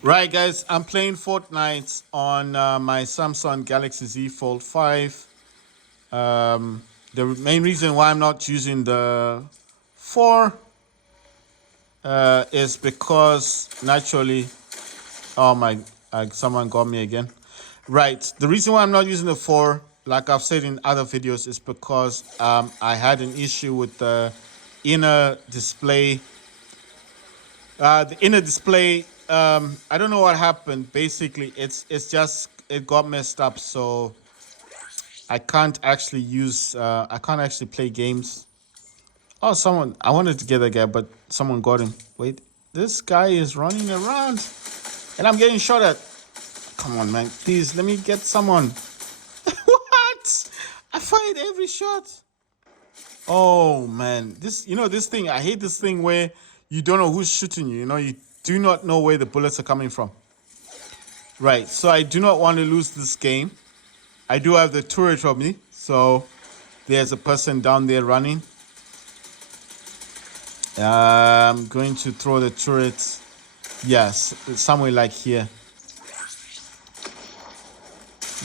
Right, guys, I'm playing Fortnite on my Samsung Galaxy Z Fold 5. The main reason why I'm not using the 4 is because naturally, oh my, someone got me again. Right, the reason why I'm not using the 4, like I've said in other videos, is because I had an issue with the inner display. The inner display, I don't know what happened. Basically, it's just it got messed up, so I can't actually use. I can't actually play games. Oh, someone! I wanted to get that guy, but someone got him. Wait, this guy is running around, and I'm getting shot at. Come on, man! Please let me get someone. What? I fired every shot. Oh man, this thing. I hate this thing where you don't know who's shooting you. You do not know where the bullets are coming from. Right, so I do not want to lose this game. I do have the turret on me, so there's a person down there running. I'm going to throw the turret. Yes, somewhere like here.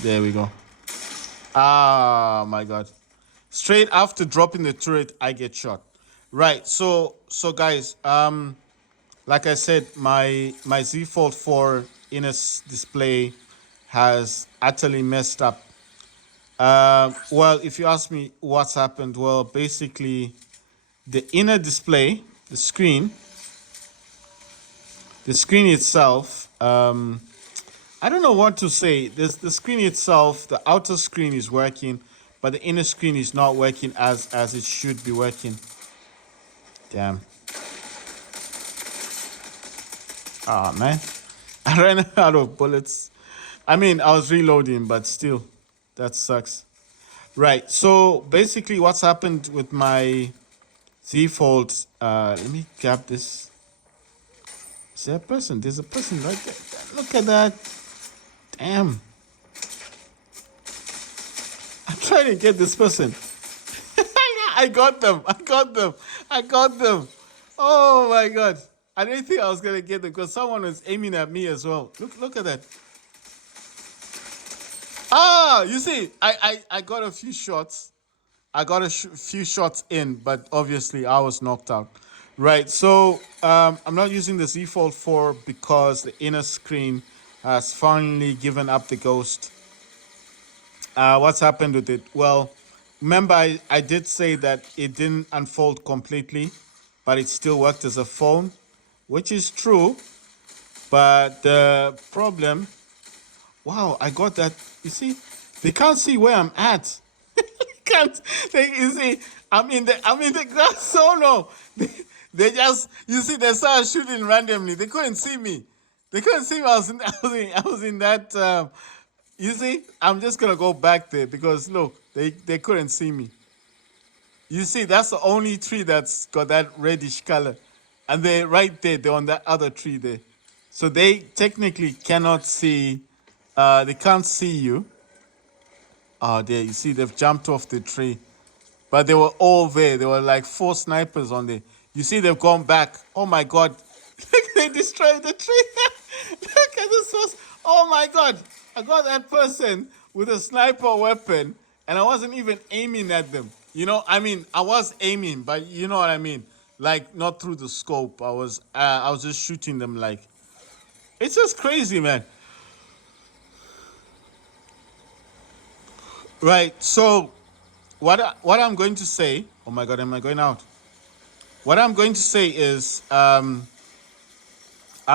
There we go. Ah, my God. Straight after dropping the turret, I get shot. Right, so guys, like I said, my Z Fold 4 inner display has utterly messed up. Well, if you ask me what's happened, well, basically, the inner display, the screen itself, I don't know what to say. The screen itself, the outer screen is working, but the inner screen is not working as it should be working. Damn. Ah, man. I ran out of bullets. I mean, I was reloading, but still, that sucks. Right. So basically, what's happened with my Z Fold? Let me grab this. Is there a person? There's a person right there. Look at that. Damn. I'm trying to get this person. I got them. I got them. I got them. Oh my God. I didn't think I was gonna get them because someone was aiming at me as well. Look at that. Ah, you see, I got a few shots. I got a few shots in, but obviously I was knocked out. Right, so I'm not using the Z Fold 4 because the inner screen has finally given up the ghost. What's happened with it? Well, remember I did say that it didn't unfold completely, but it still worked as a phone, which is true. But the problem, wow, I got that. You see, they can't see where I'm at. Can't you see? I'm in the grass. So no, they just you see they started shooting randomly. They couldn't see me. They couldn't see me. I was in that. You see, I'm just gonna go back there because look, they couldn't see me. You see, that's the only tree that's got that reddish color, and they're right there. They're on that other tree there, so they technically cannot see. They can't see you. Oh, there, you see, they've jumped off the tree. But they were all there. There were like 4 snipers on there. You see, they've gone back. Oh my God. Look, they destroyed the tree. Look at this. Oh my God. I got that person with a sniper weapon and I wasn't even aiming at them. I mean, I was aiming, but you know what I mean? Like, not through the scope. I was just shooting them like. It's just crazy, man. Right. So what I'm going to say, oh my God, am I going out? What I'm going to say is I've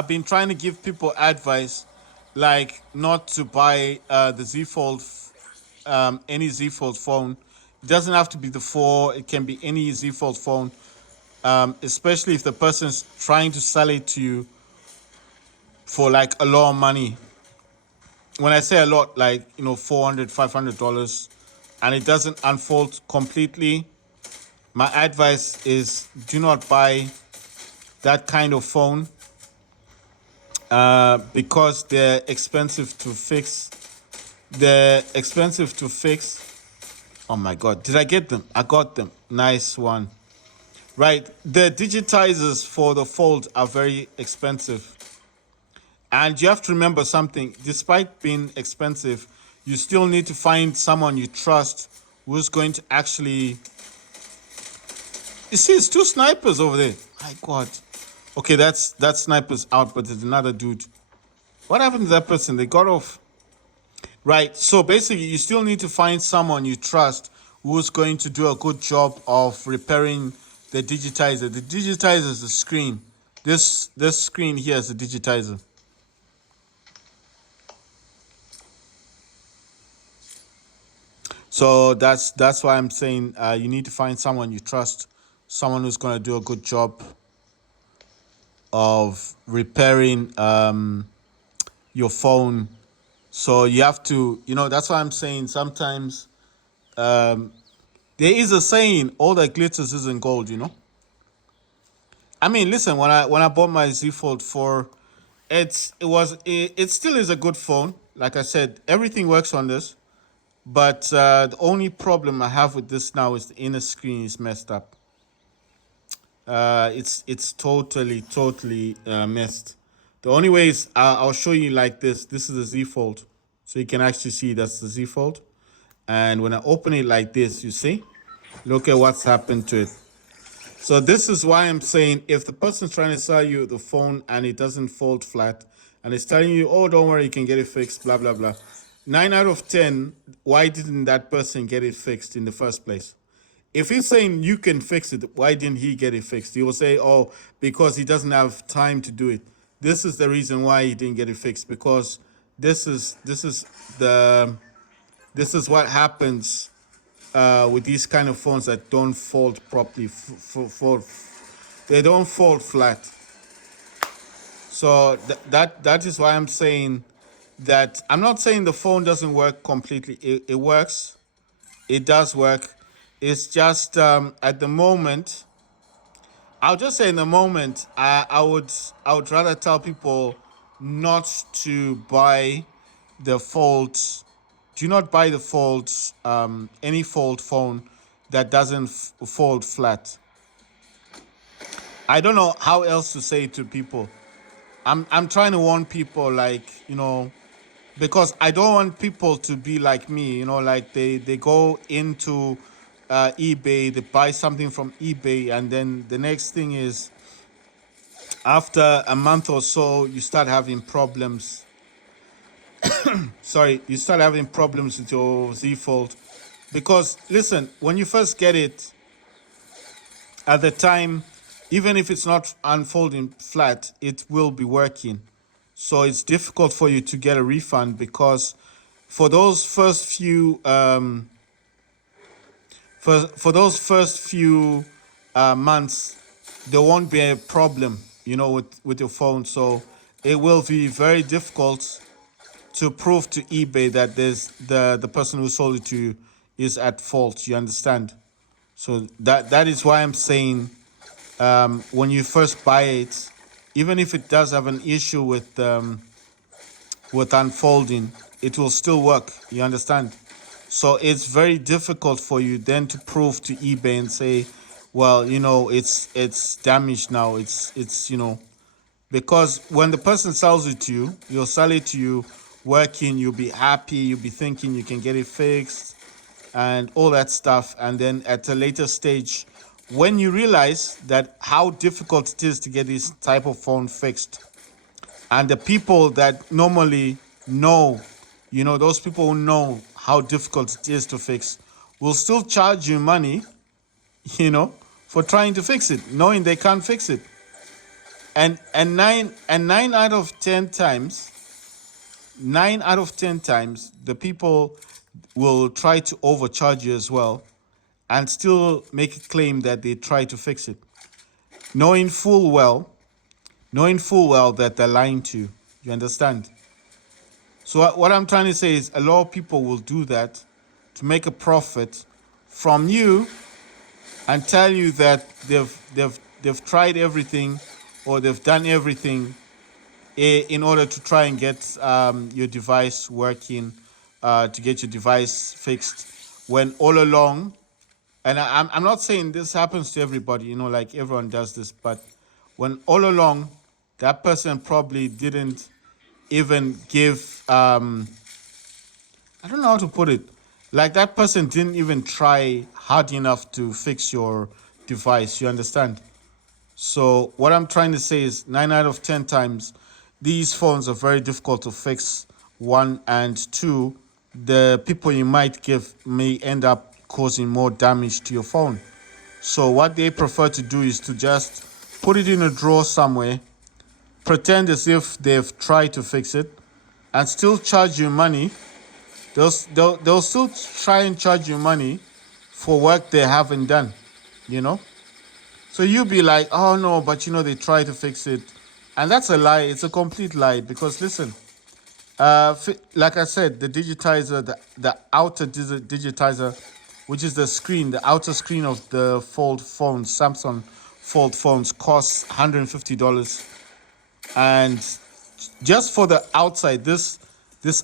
been trying to give people advice like not to buy the Z Fold, any Z Fold phone. It doesn't have to be the 4, it can be any Z Fold phone, especially if the person's trying to sell it to you for like a lot of money. When I say a lot, like, $400, $500, and it doesn't unfold completely, my advice is do not buy that kind of phone because they're expensive to fix. They're expensive to fix. Oh my God, did I get them? I got them. Nice one. Right, the digitizers for the Fold are very expensive. And you have to remember something, despite being expensive, you still need to find someone you trust who's going to actually. You see, it's two snipers over there. My God. Okay, that sniper's out, but there's another dude. What happened to that person? They got off. Right. So basically, you still need to find someone you trust who's going to do a good job of repairing the digitizer. The digitizer is the screen. This screen here is the digitizer. So that's why I'm saying you need to find someone you trust, someone who's going to do a good job of repairing your phone. So you have to, that's why I'm saying sometimes there is a saying, all that glitters isn't gold. I mean, listen, when I bought my Z Fold 4, it still is a good phone. Like I said, everything works on this. But the only problem I have with this now is the inner screen is messed up. It's totally messed. The only way is I'll show you like this. This is the Z Fold, so you can actually see that's the Z Fold. And when I open it like this, you see, look at what's happened to it. So this is why I'm saying if the person's trying to sell you the phone and it doesn't fold flat and it's telling you, oh, don't worry, you can get it fixed, blah, blah, blah. 9 out of 10, why didn't that person get it fixed in the first place? If he's saying you can fix it, why didn't he get it fixed? He will say, oh, because he doesn't have time to do it. This is the reason why he didn't get it fixed, because this is what happens with these kind of phones that don't fold properly. They don't fold flat. So that is why I'm saying that I'm not saying the phone doesn't work completely. It works. It does work. It's just at the moment. I'll just say in the moment, I would rather tell people not to buy the folds. Do not buy the folds, any fold phone that doesn't fold flat. I don't know how else to say it to people. I'm trying to warn people, like, because I don't want people to be like me, like they go into eBay, they buy something from eBay, and then the next thing is after a month or so, you start having problems. Sorry, you start having problems with your Z Fold. Because listen, when you first get it, at the time, even if it's not unfolding flat, it will be working. So it's difficult for you to get a refund, because for those first few for those first few months, there won't be a problem, with your phone. So it will be very difficult to prove to eBay that there's the person who sold it to you is at fault. You understand? So that is why I'm saying when you first buy it, even if it does have an issue with unfolding, it will still work. You understand? So it's very difficult for you then to prove to eBay and say, well, it's damaged now. It's because when the person sells it to you, you'll sell it to you working, you'll be happy, you'll be thinking you can get it fixed and all that stuff. And then at a later stage, when you realize that how difficult it is to get this type of phone fixed, and the people that normally know, those people who know how difficult it is to fix, will still charge you money, for trying to fix it, knowing they can't fix it. And nine out of 10 times, 9 out of 10 times, the people will try to overcharge you as well, and still make a claim that they try to fix it, knowing full well that they're lying to you. You understand? So what I'm trying to say is a lot of people will do that to make a profit from you and tell you that they've tried everything, or they've done everything in order to try and get your device working, to get your device fixed, when all along, and I'm not saying this happens to everybody, like everyone does this, but when all along that person probably didn't even give I don't know how to put it. Like that person didn't even try hard enough to fix your device. You understand? So what I'm trying to say is 9 out of 10 times, these phones are very difficult to fix. One and two, the people you might give may end up causing more damage to your phone. So what they prefer to do is to just put it in a drawer somewhere, pretend as if they've tried to fix it, and still charge you money. They'll still try and charge you money for work they haven't done, you know? So you be like, oh no, but they try to fix it. And that's a lie. It's a complete lie because listen, like I said, the digitizer, the outer digitizer, which is the screen, the outer screen of the fold phones, Samsung fold phones, costs $150. And just for the outside, this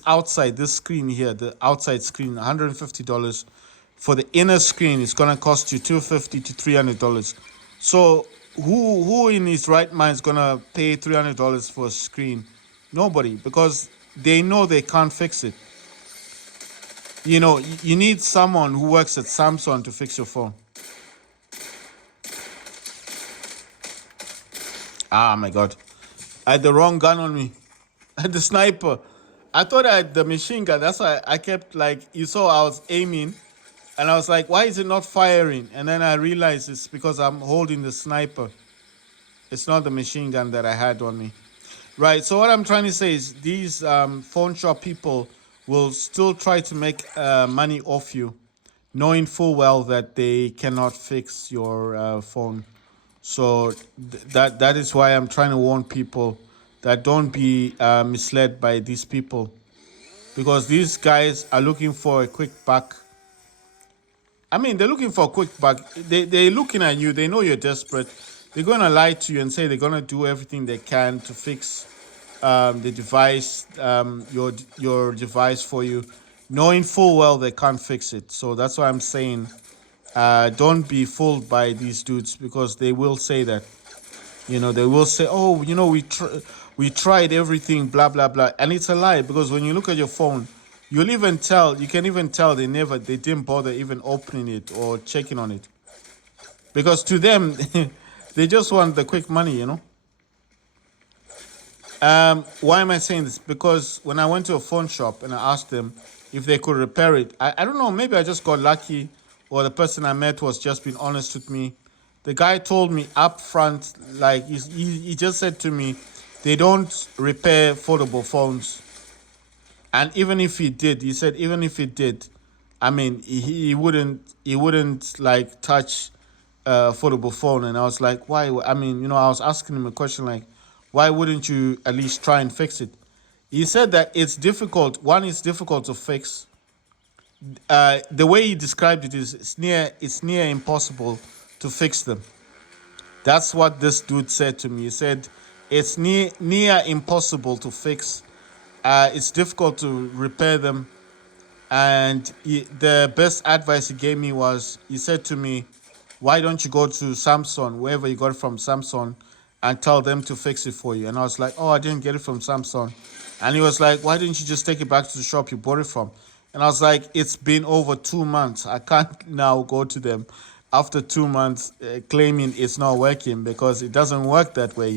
outside, this screen here, the outside screen, $150. For the inner screen, it's gonna cost you $250 to $300. So who in his right mind is gonna pay $300 for a screen? Nobody, because they know they can't fix it. You need someone who works at Samsung to fix your phone. Ah, my God. I had the wrong gun on me. I had the sniper. I thought I had the machine gun. That's why I kept you saw I was aiming and I was like, why is it not firing? And then I realized it's because I'm holding the sniper. It's not the machine gun that I had on me. Right, so what I'm trying to say is these phone shop people will still try to make money off you, knowing full well that they cannot fix your phone. So that is why I'm trying to warn people that don't be misled by these people, because these guys are looking for a quick buck. I mean, they're looking for a quick buck. They're looking at you. They know you're desperate. They're going to lie to you and say they're going to do everything they can to fix the device, your device for you, knowing full well they can't fix it. So that's why I'm saying don't be fooled by these dudes, because they will say that. They will say, oh, we tried everything, blah, blah, blah. And it's a lie, because when you look at your phone, you can even tell they didn't bother even opening it or checking on it. Because to them, they just want the quick money. Why am I saying this? Because when I went to a phone shop and I asked them if they could repair it, I don't know, maybe I just got lucky, or the person I met was just being honest with me. The guy told me up front, he just said to me, they don't repair foldable phones. And even if he did, he said, even if he did, I mean, he wouldn't touch a foldable phone. And I was like, why? I mean, I was asking him a question like, why wouldn't you at least try and fix it? He said that it's difficult. One, it's difficult to fix. The way he described it is it's near impossible to fix them. That's what this dude said to me. He said it's near impossible to fix. It's difficult to repair them. And the best advice he gave me was, he said to me, why don't you go to Samsung, wherever you got it from, Samsung, and tell them to fix it for you? And I was like, oh, I didn't get it from Samsung. And he was like, why didn't you just take it back to the shop you bought it from? And I was like, it's been over 2 months. I can't now go to them after 2 months claiming it's not working, because it doesn't work that way,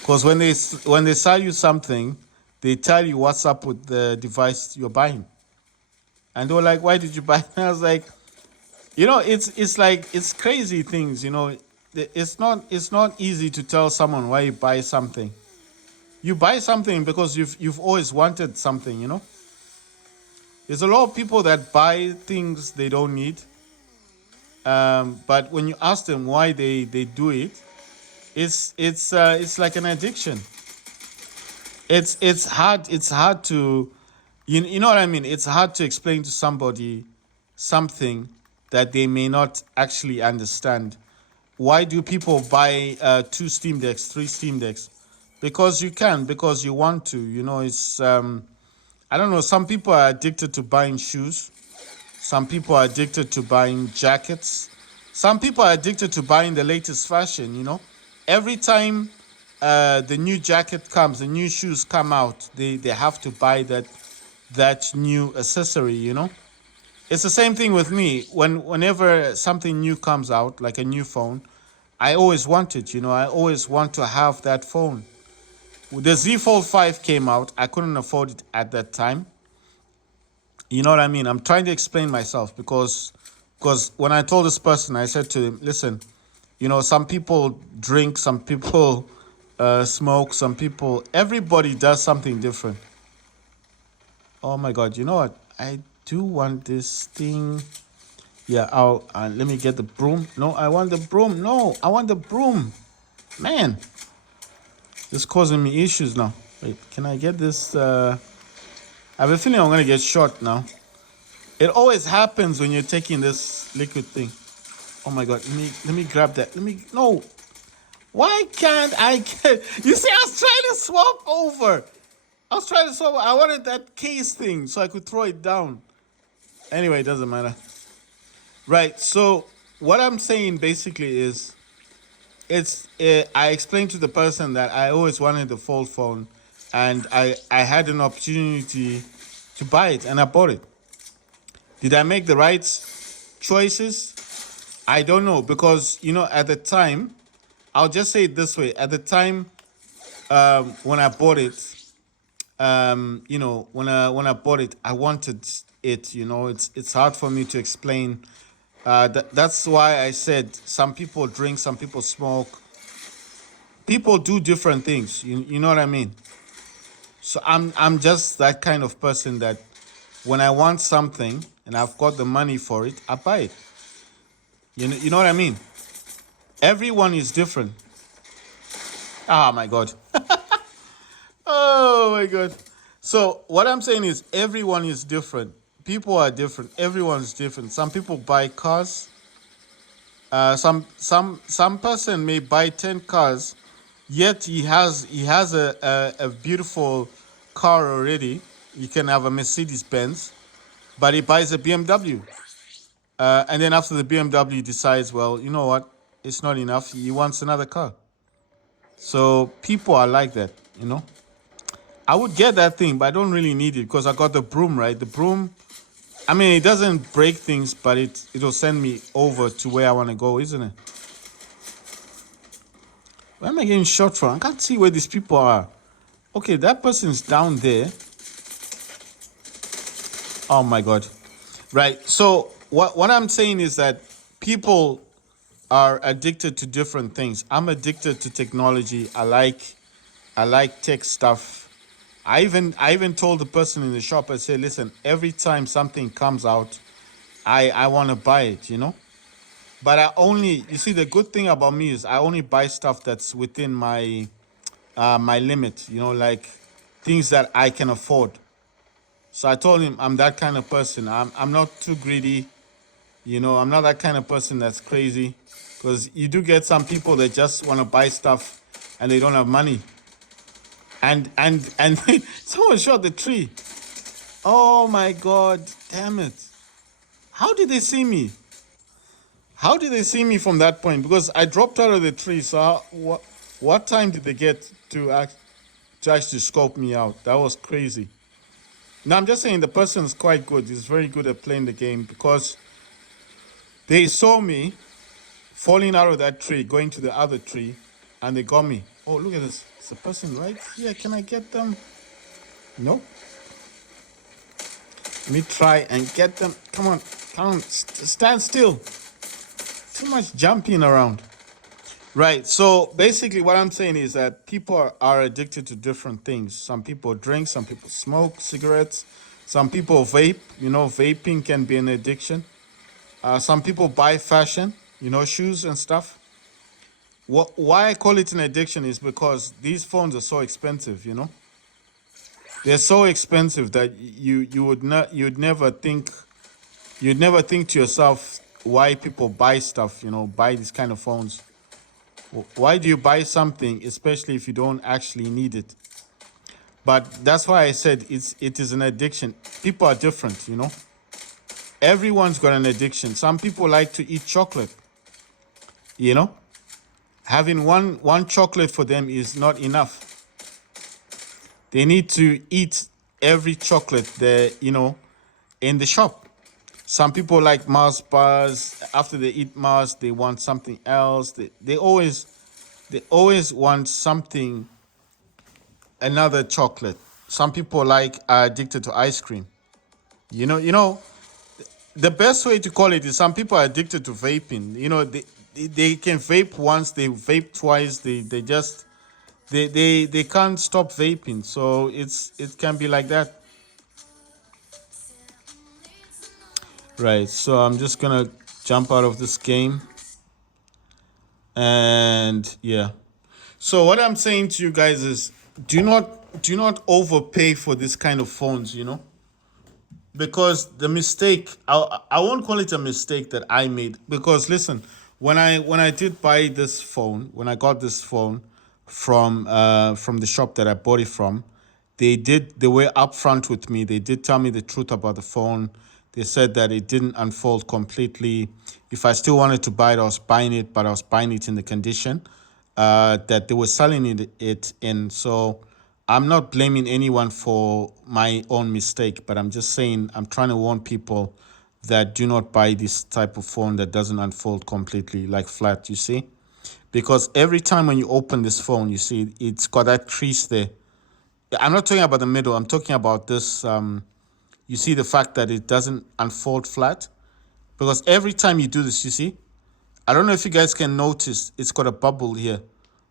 Because when they sell you something, they tell you what's up with the device you're buying. And they were like, why did you buy it? And I was like, it's crazy things, It's not easy to tell someone why you buy something. You buy something because you've always wanted something, There's a lot of people that buy things they don't need. But when you ask them why they do it, it's like an addiction. It's hard to you know what I mean? It's hard to explain to somebody something that they may not actually understand. Why do people buy 2 Steam Decks, 3 Steam Decks? Because you can, because you want to. It's I don't know. Some people are addicted to buying shoes. Some people are addicted to buying jackets. Some people are addicted to buying the latest fashion. Every time the new jacket comes, the new shoes come out, they have to buy that new accessory, you know. It's the same thing with me. Whenever something new comes out, like a new phone, I always want it, you know. I always want to have that phone. The Z Fold 5 came out. I couldn't afford it at that time. You know what I mean? I'm trying to explain myself because when I told this person, I said to him, listen, you know, some people drink, some people smoke, some people, everybody does something different. Oh my God, you know what? I do want this thing. Yeah, let me get the broom. No, I want the broom. No, I want the broom. Man, this is causing me issues now. Wait, can I get this? I have a feeling I'm going to get shot now. It always happens when you're taking this liquid thing. Oh my God, let me grab that. No. Why can't I get, you see, I was trying to swap over. I wanted that case thing so I could throw it down. Anyway, it doesn't matter. Right, so what I'm saying basically is, I explained to the person that I always wanted the fold phone, and I had an opportunity to buy it, and I bought it. Did I make the right choices? I don't know, because, you know, at the time, I'll just say it this way. At the time, when I bought it, you know, when I bought it, I wanted it. You know, it's hard for me to explain. That's why I said some people drink, some people smoke. People do different things. You know what I mean? So I'm just that kind of person that when I want something and I've got the money for it, I buy it. You know what I mean? Everyone is different. Oh my God. Oh my God. So what I'm saying is everyone is different. People are different. Everyone's different. Some people buy cars. Some person may buy 10 cars, yet he has a beautiful car already. You can have a Mercedes Benz, but he buys a BMW. And then after the BMW decides, well, you know what? It's not enough. He wants another car. So people are like that, you know. I would get that thing, but I don't really need it because I got the broom, right? The broom, I mean, it doesn't break things, but it'll send me over to where I want to go, isn't it? Where am I getting shot from? I can't see where these people are. Okay, that person's down there. Oh my God. Right. So what I'm saying is that people are addicted to different things. I'm addicted to technology. I like tech stuff. I even told the person in the shop, I said, listen, every time something comes out, I want to buy it, you know? But you see, the good thing about me is I only buy stuff that's within my limit, you know, like things that I can afford. So I told him I'm that kind of person. I'm not too greedy, you know, I'm not that kind of person that's crazy. Because you do get some people that just want to buy stuff and they don't have money. And someone shot the tree. Oh my God, damn it. How did they see me? How did they see me from that point? Because I dropped out of the tree. So what time did they get to actually scope me out? That was crazy. Now I'm just saying the person's quite good. He's very good at playing the game because they saw me falling out of that tree, going to the other tree, and they got me. Oh, look at this. It's a person right here. Can I get them? No. Let me try and get them. Come on. Stand still. Too much jumping around. Right. So basically what I'm saying is that people are addicted to different things. Some people drink, some people smoke cigarettes, some people vape. You know, vaping can be an addiction. Some people buy fashion, you know, shoes and stuff. Why I call it an addiction is because these phones are so expensive, you know. They're so expensive that you'd never think to yourself why people buy stuff, you know, buy these kind of phones. Why do you buy something, especially if you don't actually need it? But that's why I said it is an addiction. People are different, you know. Everyone's got an addiction. Some people like to eat chocolate, you know. Having one chocolate for them is not enough. They need to eat every chocolate there, in the shop. Some people like Mars bars. After they eat Mars, they want something else. They always want something, another chocolate. Some people are addicted to ice cream. You know, the best way to call it is some people are addicted to vaping. They can vape once, they vape twice, they just they can't stop vaping. So it can be like that. Right. So I'm just gonna jump out of this game, and yeah. So what I'm saying to you guys is, do not overpay for this kind of phones, because the mistake, I won't call it a mistake that I made, because listen, when I did buy this phone, when I got this phone from the shop that I bought it from, they were upfront with me. They did tell me the truth about the phone. They said that it didn't unfold completely. If I still wanted to buy it, I was buying it, but I was buying it in the condition that they were selling it in. So I'm not blaming anyone for my own mistake, but I'm just saying, I'm trying to warn people that do not buy this type of phone that doesn't unfold completely, like flat, you see? Because every time when you open this phone, you see it's got that crease there. I'm not talking about the middle, I'm talking about this. You see the fact that it doesn't unfold flat? Because every time you do this, you see, I don't know if you guys can notice, it's got a bubble here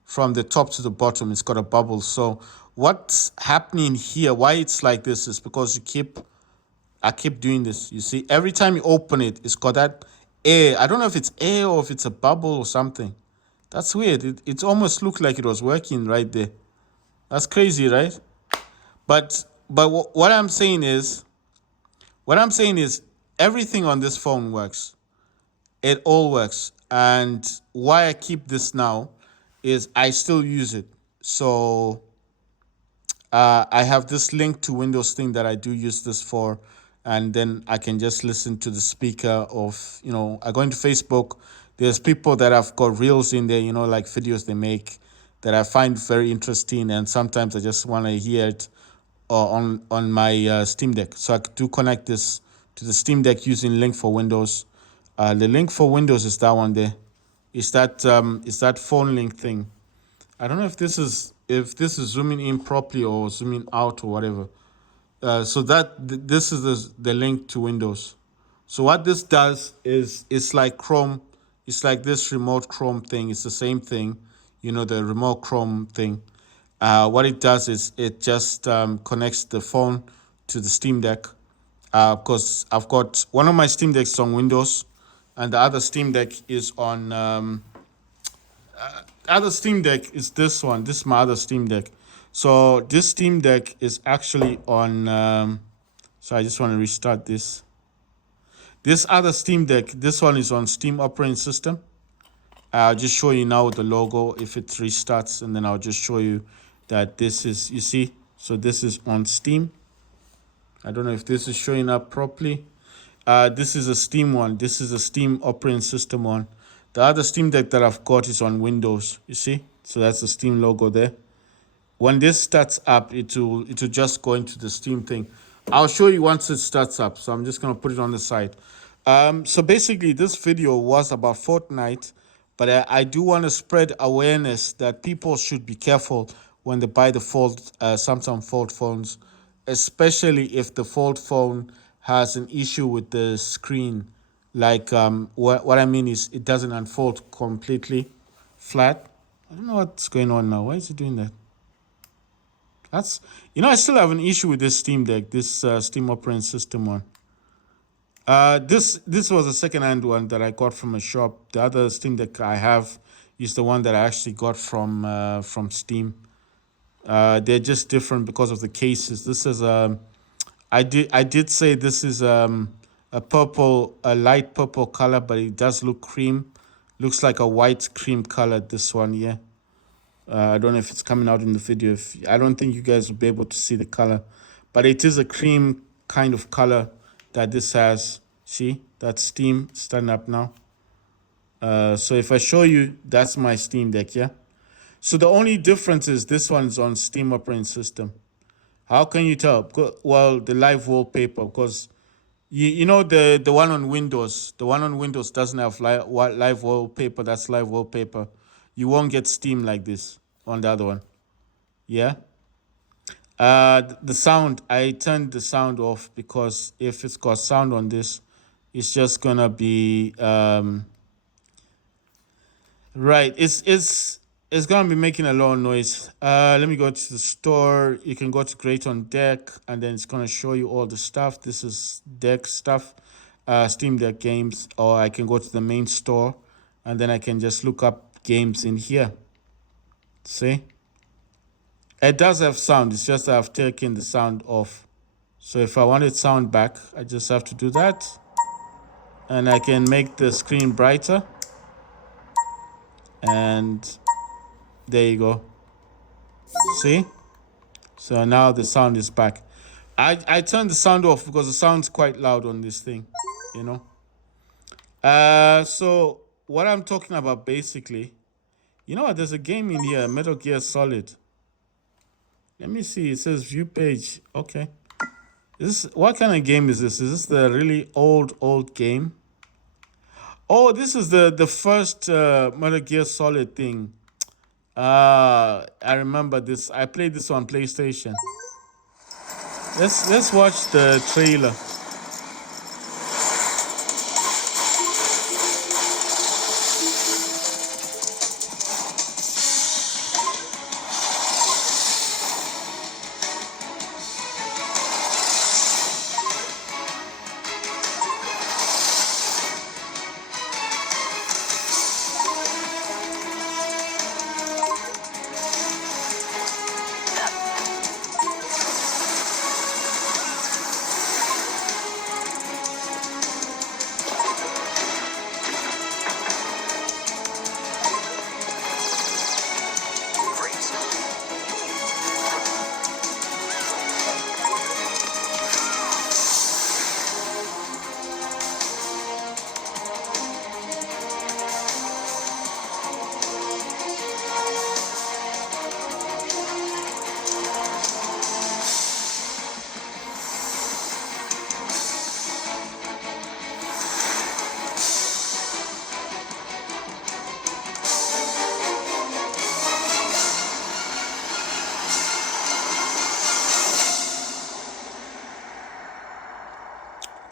from the top to the bottom. It's got a bubble. So what's happening here, why it's like this, is because I keep doing this. You see, every time you open it, it's got that air. I don't know if it's air or if it's a bubble or something. That's weird. It almost looked like it was working right there. That's crazy, right? But what I'm saying is everything on this phone works. It all works. And why I keep this now is I still use it. So I have this link to Windows thing that I do use this for, and then I can just listen to the speaker of, I go into Facebook. There's people that have got reels in there, like videos they make that I find very interesting, and sometimes I just want to hear it on my Steam Deck. So I do connect this to the Steam Deck using link for Windows. The link for Windows is that one there. Is that phone link thing. I don't know if this is zooming in properly or zooming out or whatever. So this is the link to Windows. So what this does is it's like Chrome. It's like this remote Chrome thing. It's the same thing, the remote Chrome thing. What it does is it just connects the phone to the Steam Deck. Because I've got one of my Steam Decks on Windows, and the other Steam Deck is on. Other Steam Deck is this one. This is my other Steam Deck. So this Steam Deck is actually on. So I just want to restart this. This other Steam Deck, this one is on Steam operating system. I'll just show you now the logo if it restarts, and then I'll just show you that this is, you see, so this is on Steam. I don't know if this is showing up properly. This is a Steam one. This is a Steam operating system one. The other Steam Deck that I've got is on Windows, you see? So that's the Steam logo there. When this starts up, it'll just go into the Steam thing. I'll show you once it starts up. So I'm just going to put it on the side. So basically, this video was about Fortnite, but I do want to spread awareness that people should be careful when they buy the Samsung Fold phones, especially if the Fold phone has an issue with the screen. Like what I mean is it doesn't unfold completely flat. I don't know what's going on now. Why is it doing that? That's I still have an issue with this Steam Deck, this Steam operating system one. This was a second-hand one that I got from a shop. The other Steam Deck I have is the one that I actually got from Steam. They're just different because of the cases. This is I did say this is a light purple color, but it does look cream. Looks like a white cream color. This one, yeah. I don't know if it's coming out in the video. I don't think you guys will be able to see the color, but it is a cream kind of color that this has. See, that's Steam standing up now. So if I show you, that's my Steam Deck, yeah? So the only difference is this one's on Steam operating system. How can you tell? Well, the live wallpaper, because you know the one on Windows, the one on Windows doesn't have live wallpaper. That's live wallpaper. You won't get Steam like this on the other one. Yeah. The sound, I turned the sound off because if it's got sound on this, it's just gonna be right. It's gonna be making a lot of noise. Let me go to the store. You can go to Great on Deck, and then it's gonna show you all the stuff. This is Deck stuff, Steam Deck games, or I can go to the main store, and then I can just look up games in here. See, it does have sound. It's just that I've taken the sound off. So if I wanted sound back, I just have to do that, and I can make the screen brighter, and there you go. See? So now the sound is back. I turned the sound off because the sound's quite loud on this thing, you know. So what I'm talking about basically, you know what? There's a game in here, Metal Gear Solid. Let me see. It says view page. Okay. What kind of game is this? Is this the really old game? Oh, this is the first Metal Gear Solid thing. I remember this. I played this on PlayStation. Let's watch the trailer.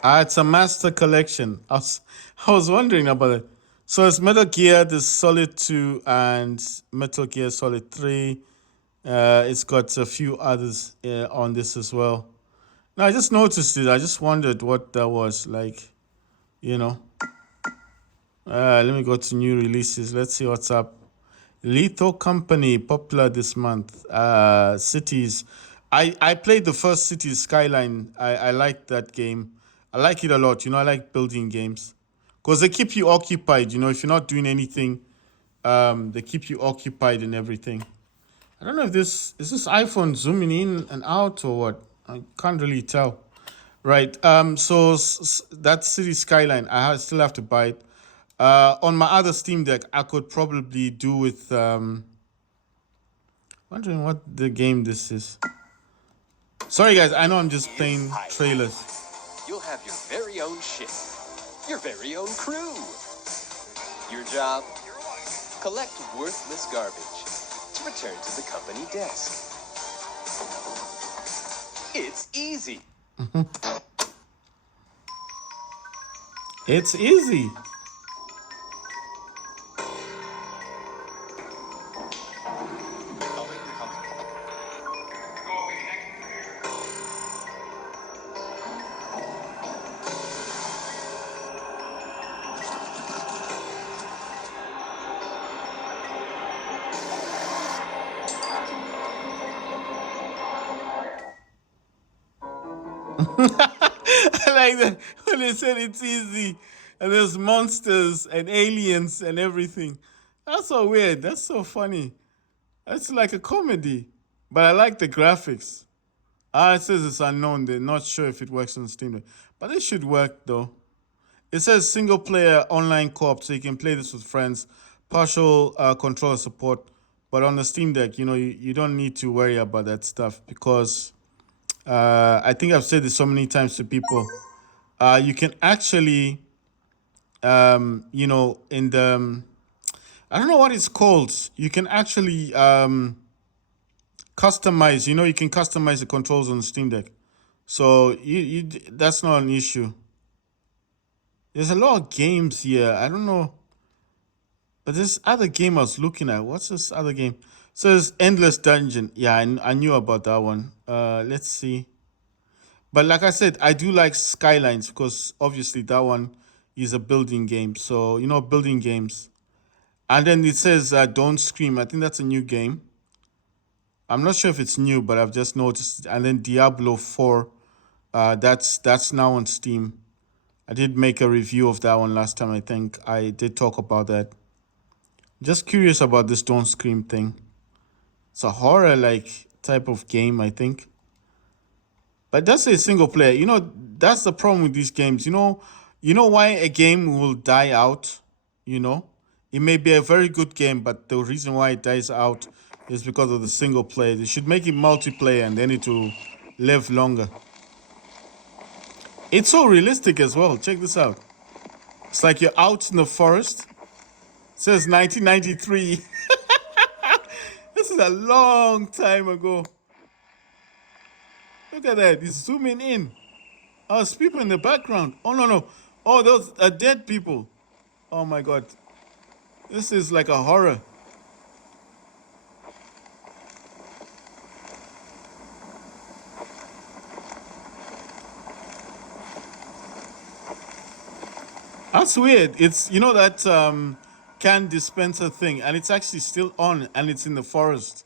It's a master collection. I was wondering about it. So it's Metal Gear, there's Solid 2 and Metal Gear Solid 3. It's got a few others on this as well. Now I just noticed it. I just wondered what that was like, you know. Let me go to new releases. Let's see what's up. Lethal Company, popular this month. Cities. I played the first Cities Skyline. I like that game. I like it a lot. You know, I like building games because they keep you occupied. You know, if you're not doing anything, they keep you occupied and everything. I don't know if this is this iPhone zooming in and out or what. I can't really tell. Right. So that City Skyline, still have to buy it. On my other Steam Deck, I could probably do with wondering what the game this is. Sorry guys, I know I'm just playing trailers. You'll have your very own ship, your very own crew. Your job? Collect worthless garbage to return to the company desk. It's easy. It's easy. I like that when they said it's easy and there's monsters and aliens and everything. That's so weird. That's so funny. That's like a comedy. But I like the graphics. It says it's unknown. They're not sure if it works on Steam Deck. But it should work though. It says single player online co-op, so you can play this with friends. Partial controller support, but on the Steam Deck, you don't need to worry about that stuff because I think I've said this so many times to people. You can actually, in the I don't know what it's called. You can actually customize. You can customize the controls on the Steam Deck, so you that's not an issue. There's a lot of games here. I don't know. But this other game I was looking at, what's this other game? It says Endless Dungeon. Yeah, I knew about that one. Let's see. But like I said, I do like Skylines because obviously that one is a building game. So, building games. And then it says Don't Scream. I think that's a new game. I'm not sure if it's new, but I've just noticed. And then Diablo 4, that's now on Steam. I did make a review of that one last time. I think I did talk about that. Just curious about this Don't Scream thing. It's a horror type of game, I think. But that's a single player. That's the problem with these games. You know why a game will die out? It may be a very good game, but the reason why it dies out is because of the single player. They should make it multiplayer and then it will live longer. It's so realistic as well. Check this out. It's like you're out in the forest. It says 1993. This is a long time ago. Look at that. It's zooming in. Oh, there's people in the background. Oh, no. Oh, those are dead people. Oh, my God. This is like a horror. That's weird. It's, that can dispenser thing, and it's actually still on, and it's in the forest.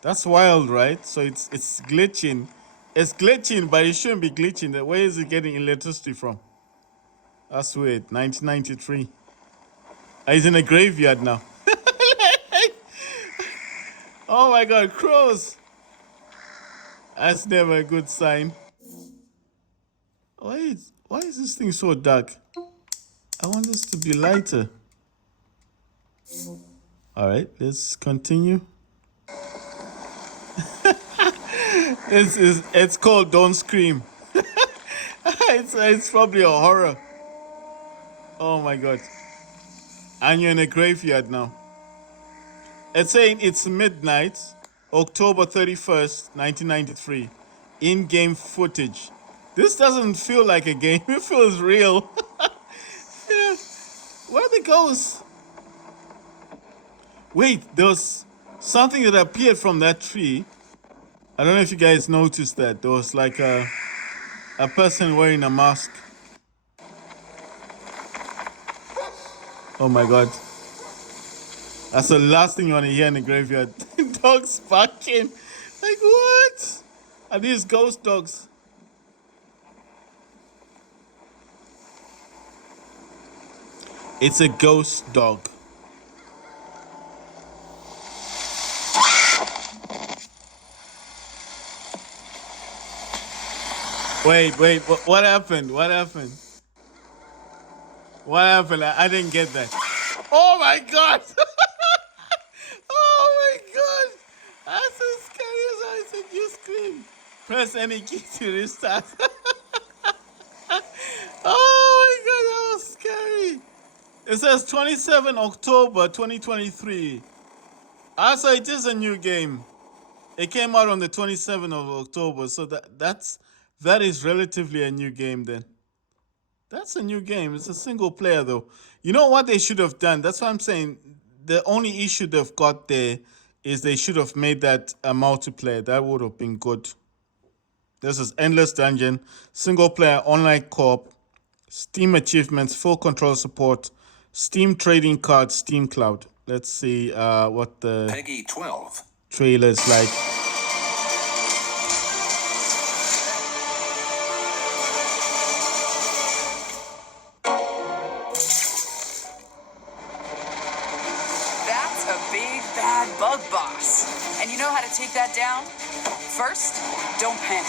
That's wild, right? So it's glitching. It's glitching, but it shouldn't be glitching. Where is it getting electricity from? That's weird. 1993. He's in a graveyard now. Oh my God, crows. That's never a good sign. Why is this thing so dark? I want this to be lighter. All right, let's continue. It's called Don't Scream. It's probably a horror. Oh my God. And you're in a graveyard now. It's saying it's midnight, October 31st, 1993. In-game footage. This doesn't feel like a game. It feels real. Yeah. Where are the ghosts? Wait, there was something that appeared from that tree. I don't know if you guys noticed that. There was like a person wearing a mask. Oh my God. That's the last thing you want to hear in the graveyard. Dogs barking. Like, what? Are these ghost dogs? It's a ghost dog. Wait, what happened? What happened? What happened? I didn't get that. Oh my God! Oh my God! That's so scary as I said you scream. Press any key to restart. Oh my God, that was scary. It says 27 October 2023. Also, it is a new game. It came out on the 27th of October, so that is relatively a new game then. That's a new game. It's a single player though. You know what they should have done? That's what I'm saying. The only issue they've got there is they should have made that a multiplayer. That would have been good. This is Endless Dungeon, single player online co-op, Steam achievements, full control support, Steam trading cards, Steam Cloud. Let's see what the Peggy 12 trailer is like. That's a big bad bug boss. And you know how to take that down? First, don't panic.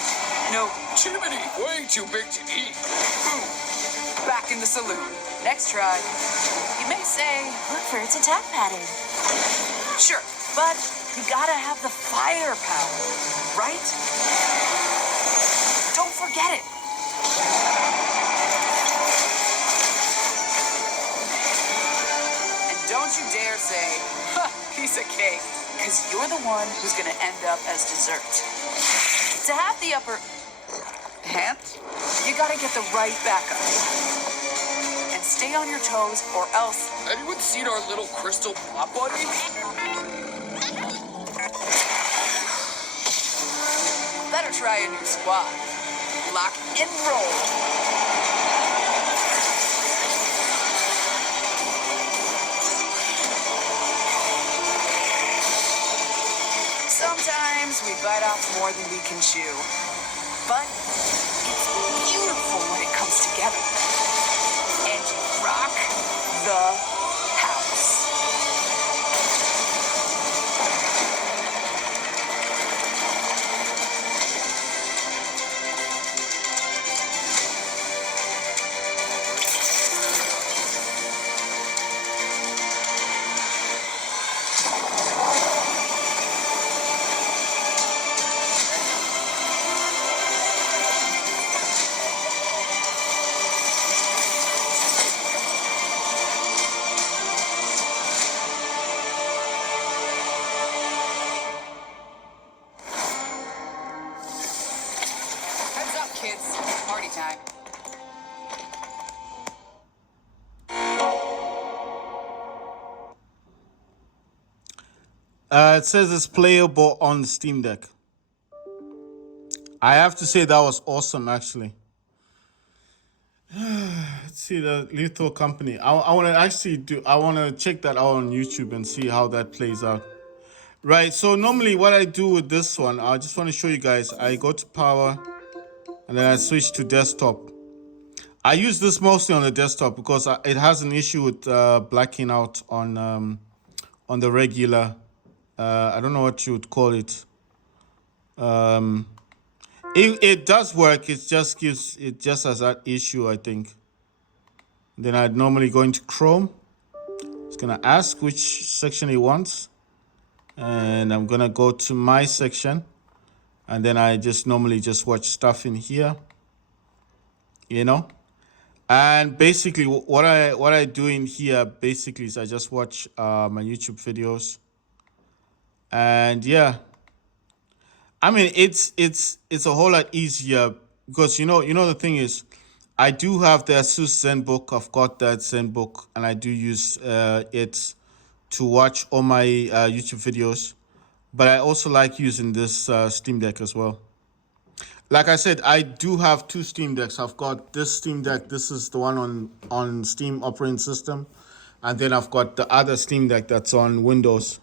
No, Jiminy, way too big to eat. back in the saloon. Next try. You may say, Look for its attack pattern. sure, but you gotta have the firepower, right? Don't forget it. And don't you dare say, "Huh, piece of cake," because you're the one who's gonna end up as dessert. To have the upper hand, you gotta get the right back up. And stay on your toes, or else. Anyone seen our little crystal pop buddy? Better try a new squad. Lock and roll. Sometimes we bite off more than we can chew. But it's beautiful when it comes together. And you rock the house. Heads up, kids. Party time. It says it's playable on the Steam Deck. I have to say that was awesome, actually. Let's see the Lethal Company. I want to actually I want to check that out on YouTube and see how that plays out. Right, so normally what I do with this one, I just want to show you guys. I go to power, and then I switch to desktop. I use this mostly on the desktop because it has an issue with blacking out on the regular. I don't know what you would call it. It does work. It just has that issue, I think. Then I'd normally go into Chrome. It's gonna ask which section it wants, and I'm gonna go to my section, and then I just normally just watch stuff in here. You know, and basically what I do in here basically is I just watch my YouTube videos, and yeah. I mean, it's a whole lot easier because you know the thing is, I do have the Asus ZenBook. I've got that ZenBook, and I do use it to watch all my YouTube videos. But I also like using this Steam Deck as well. Like I said, I do have two Steam Decks. I've got this Steam Deck. This is the one on Steam operating system, and then I've got the other Steam Deck that's on Windows.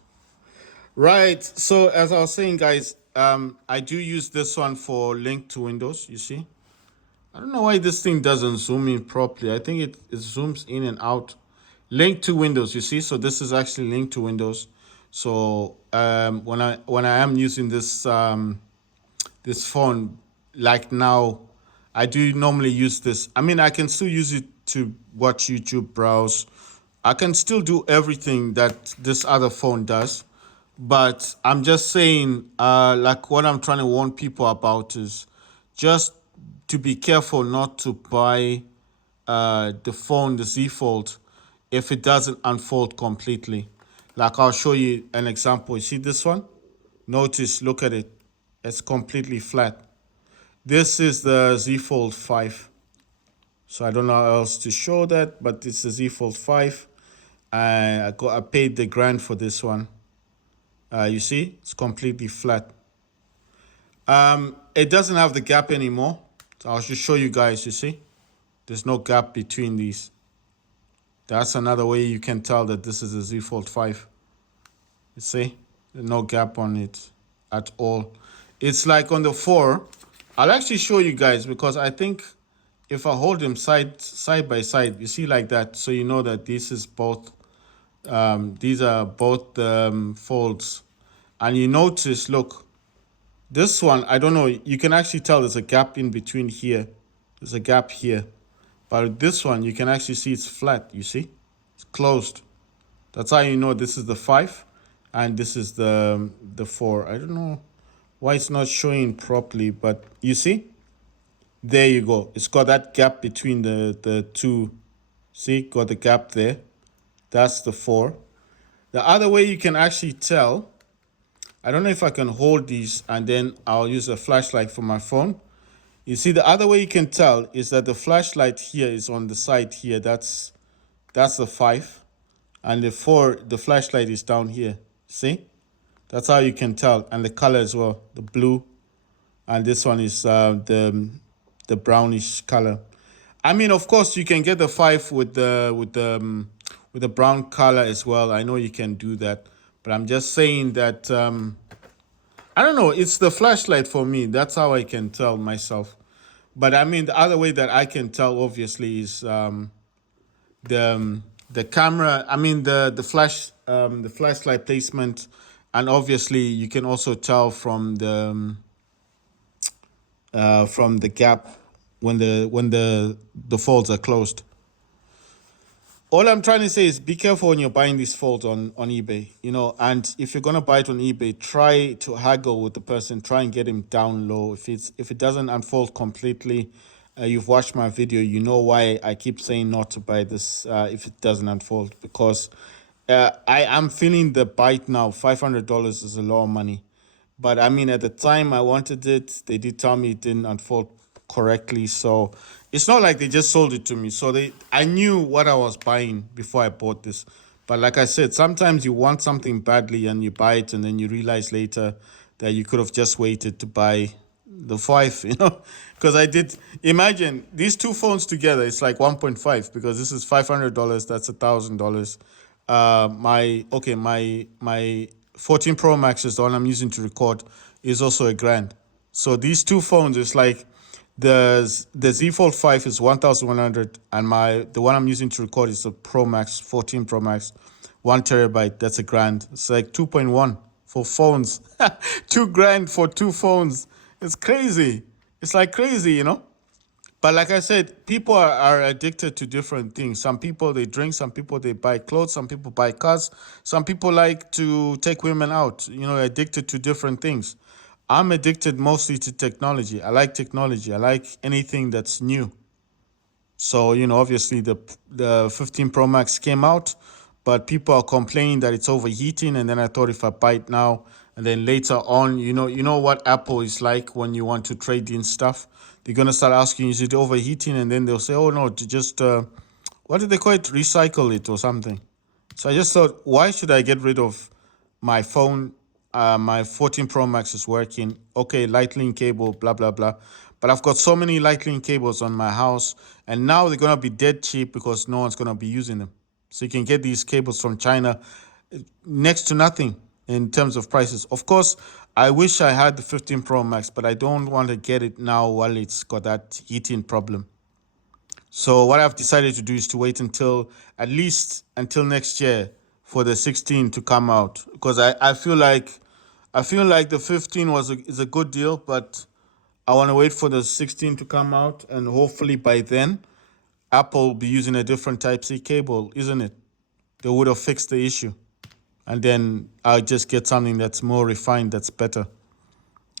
Right. So as I was saying, guys. I do use this one for link to Windows, you see. I don't know why this thing doesn't zoom in properly. I think it zooms in and out. Link to Windows, you see. So this is actually linked to Windows. So when I am using this this phone, like now, I do normally use this. I mean, I can still use it to watch YouTube, browse. I can still do everything that this other phone does. But I'm just saying, like what I'm trying to warn people about is just to be careful not to buy the phone, the Z Fold, if it doesn't unfold completely. Like I'll show you an example. You see this one? Notice, look at it. It's completely flat. This is the Z Fold 5. So I don't know how else to show that, but it's the Z Fold 5. I paid the grand for this one. You see, it's completely flat. It doesn't have the gap anymore. So I'll just show you guys, you see. There's no gap between these. That's another way you can tell that this is a Z Fold 5. You see, there's no gap on it at all. It's like on the 4. I'll actually show you guys because I think if I hold them side by side, you see like that. So you know that this is both, these are both folds. And you notice, look, this one, I don't know, you can actually tell there's a gap in between here. There's a gap here. But this one, you can actually see it's flat. You see, it's closed. That's how you know this is the 5, and this is the 4. I don't know why it's not showing properly, but you see, there you go. It's got that gap between the two. See, got the gap there. That's the 4. The other way you can actually tell, I don't know if I can hold these and then I'll use a flashlight for my phone. You see, the other way you can tell is that the flashlight here is on the side here. That's the 5. And the 4, the flashlight is down here. See? That's how you can tell. And the color as well, the blue. And this one is the brownish color. I mean, of course, you can get the 5 with the brown color as well. I know you can do that. But I'm just saying that... I don't know. It's the flashlight for me. That's how I can tell myself. But I mean, the other way that I can tell, obviously, is the camera. I mean, the flashlight placement, and obviously, you can also tell from the gap when the folds are closed. All I'm trying to say is be careful when you're buying these folds on eBay, and if you're gonna buy it on eBay, try to haggle with the person, try and get him down low. If it doesn't unfold completely, you've watched my video, you know why I keep saying not to buy this if it doesn't unfold, because I am feeling the bite now. $500 is a lot of money, but I mean, at the time I wanted it, they did tell me it didn't unfold correctly, so it's not like they just sold it to me. So I knew what I was buying before I bought this. But like I said, sometimes you want something badly and you buy it and then you realize later that you could have just waited to buy the 5, because I did imagine these two phones together, it's like 1.5, because this is $500, that's $1,000. My 14 Pro Max is the one I'm using to record, is also $1,000. So these two phones, it's like the Z Fold 5 is 1,100, and the one I'm using to record is the Pro Max, 14 Pro Max, 1 terabyte. That's $1,000. It's like 2.1 for phones. $2,000 for 2 phones. It's crazy. It's like crazy, But like I said, people are addicted to different things. Some people, they drink. Some people, they buy clothes. Some people buy cars. Some people like to take women out, addicted to different things. I'm addicted mostly to technology. I like technology. I like anything that's new. So, obviously the 15 Pro Max came out, but people are complaining that it's overheating. And then I thought, if I buy it now and then later on, you know what Apple is like when you want to trade in stuff. They're going to start asking, is it overheating? And then they'll say, oh, no, just, what did they call it? Recycle it or something. So I just thought, why should I get rid of my phone? My 14 Pro Max is working. Okay, Lightning cable, blah, blah, blah. But I've got so many Lightning cables on my house, and now they're going to be dead cheap because no one's going to be using them. So you can get these cables from China next to nothing in terms of prices. Of course, I wish I had the 15 Pro Max, but I don't want to get it now while it's got that heating problem. So what I've decided to do is to wait at least until next year for the 16 to come out, because I feel like the 15 is a good deal, but I want to wait for the 16 to come out, and hopefully by then Apple will be using a different Type-C cable, isn't it? They would have fixed the issue, and then I'll just get something that's more refined, that's better.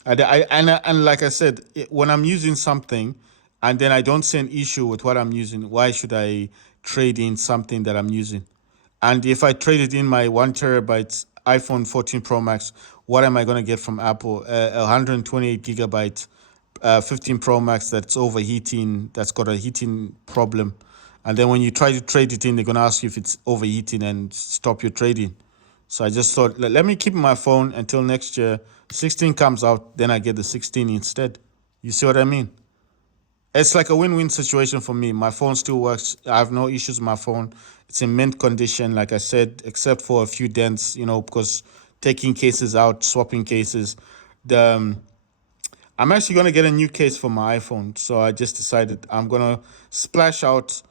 And like I said, when I'm using something and then I don't see an issue with what I'm using, why should I trade in something that I'm using? And if I traded in my 1 terabyte iPhone 14 Pro Max, what am I going to get from Apple? 128 gigabyte 15 Pro Max that's overheating, that's got a heating problem. And then when you try to trade it in, they're going to ask you if it's overheating and stop your trading. So I just thought, let me keep my phone until next year. 16 comes out, then I get the 16 instead. You see what I mean? It's like a win-win situation for me. My phone still works. I have no issues with my phone. It's in mint condition, like I said, except for a few dents, because taking cases out, swapping cases. I'm actually going to get a new case for my iPhone. So I just decided I'm going to splash out.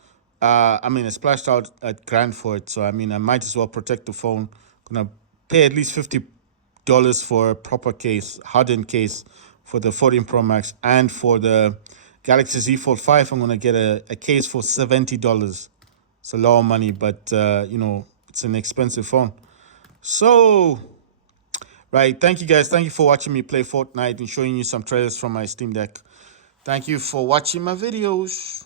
I splashed out $1,000 for it. So, I might as well protect the phone. Going to pay at least $50 for a proper case, hardened case for the 14 Pro Max and for the Galaxy Z Fold 5, I'm gonna get a case for $70. It's a lot of money, but you know, it's an expensive phone. So, right, thank you guys. Thank you for watching me play Fortnite and showing you some trailers from my Steam Deck. Thank you for watching my videos.